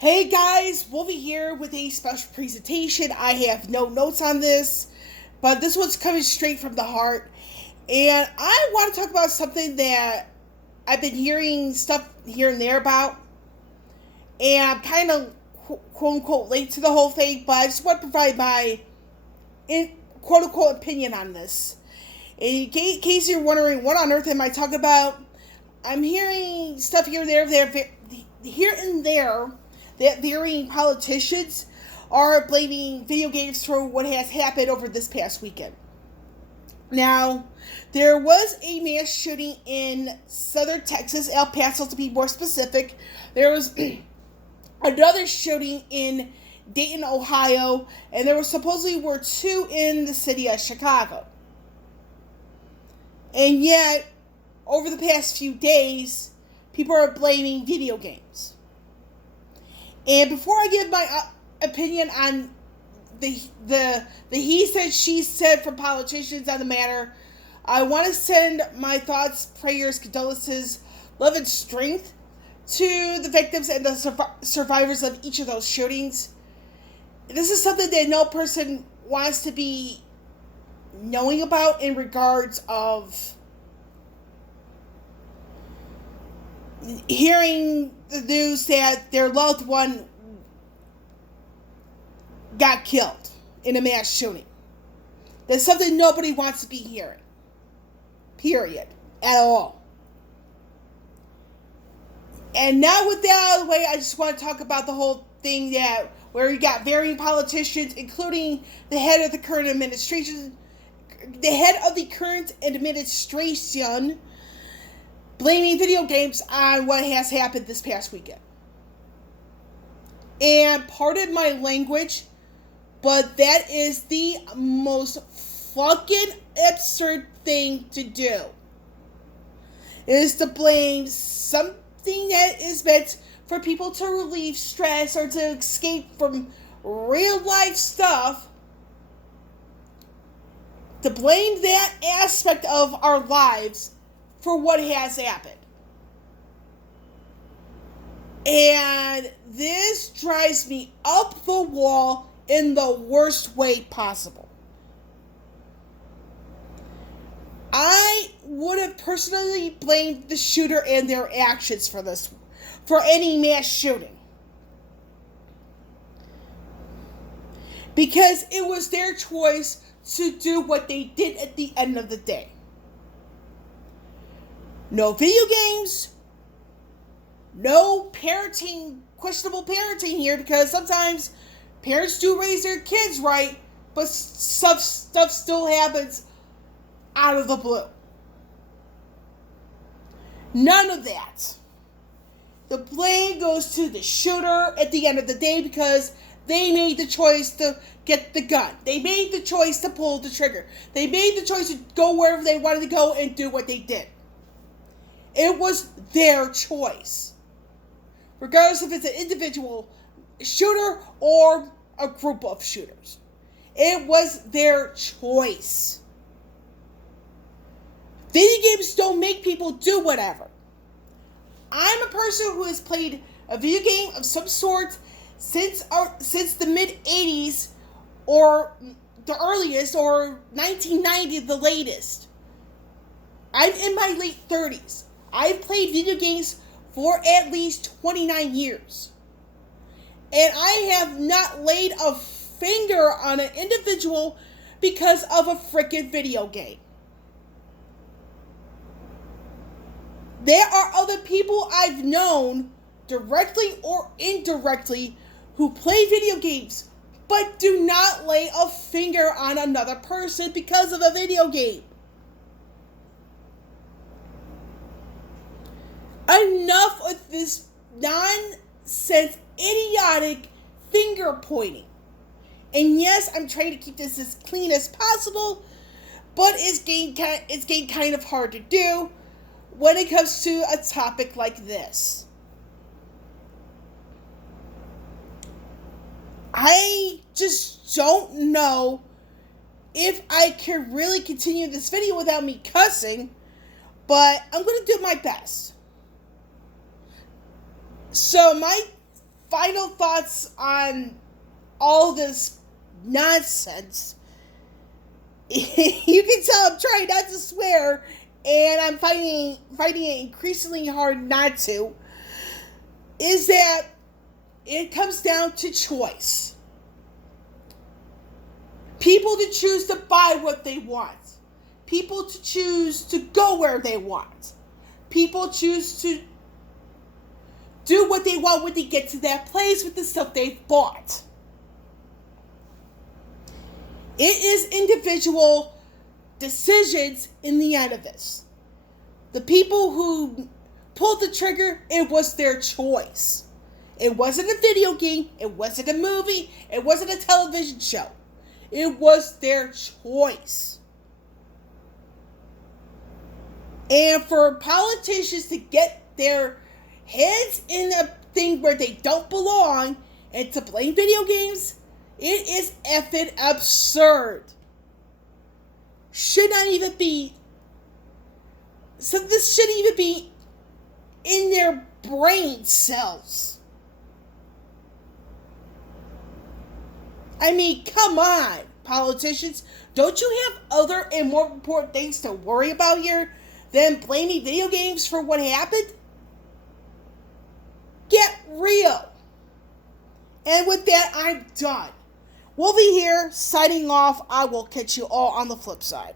Hey guys, Wolvie here with a special presentation. I have no notes on this, but this one's coming straight from the heart. And I want to talk about something that I've been hearing stuff here and there about. And I'm kind of quote unquote late to the whole thing, but I just want to provide my quote unquote opinion on this. In case you're wondering what on earth am I talking about, I'm hearing stuff here and there that varying politicians are blaming video games for what has happened over this past weekend. Now, there was a mass shooting in southern Texas, El Paso to be more specific. There was another shooting in Dayton, Ohio, and there supposedly were two in the city of Chicago. And yet, over the past few days, people are blaming video games. And before I give my opinion on the he said, she said from politicians on the matter, I want to send my thoughts, prayers, condolences, love, and strength to the victims and the survivors of each of those shootings. This is something that no person wants to be knowing about in regards of hearing the news that their loved one got killed in a mass shooting. That's something nobody wants to be hearing. Period. At all. And now with that out of the way, I just want to talk about the whole thing that where you got varying politicians, including the head of the current administration, blaming video games on what has happened this past weekend. And pardon my language, but that is the most fucking absurd thing to do. Is to blame something that is meant for people to relieve stress or to escape from real life stuff, to blame that aspect of our lives for what has happened. And this drives me up the wall in the worst way possible. I would have personally blamed the shooter and their actions for any mass shooting. Because it was their choice to do what they did at the end of the day. No video games, no questionable parenting here, because sometimes parents do raise their kids right, but stuff still happens out of the blue. None of that. The blame goes to the shooter at the end of the day because they made the choice to get the gun. They made the choice to pull the trigger. They made the choice to go wherever they wanted to go and do what they did. It was their choice. Regardless if it's an individual shooter or a group of shooters. It was their choice. Video games don't make people do whatever. I'm a person who has played a video game of some sort since the mid-80s or the earliest, or 1990 the latest. I'm in my late 30s. I've played video games for at least 29 years. And I have not laid a finger on an individual because of a freaking video game. There are other people I've known, directly or indirectly, who play video games, but do not lay a finger on another person because of a video game. Enough of this nonsense, idiotic finger pointing. And yes, I'm trying to keep this as clean as possible, but it's getting kind of hard to do when it comes to a topic like this. I just don't know if I can really continue this video without me cussing, but I'm going to do my best. So my final thoughts on all this nonsense. You can tell I'm trying not to swear, and I'm finding it increasingly hard not to, is that it comes down to choice. People to choose to buy what they want. People to choose to go where they want. People choose to do what they want when they get to that place with the stuff they've bought. It is individual decisions in the end of this. The people who pulled the trigger, it was their choice. It wasn't a video game. It wasn't a movie. It wasn't a television show. It was their choice. And for politicians to get their heads in a thing where they don't belong and to blame video games, it is effing absurd. Should not even be. So this shouldn't even be in their brain cells. I mean, come on, politicians. Don't you have other and more important things to worry about here than blaming video games for what happened? Get real. And with that, I'm done. Wolvie here, signing off. I will catch you all on the flip side.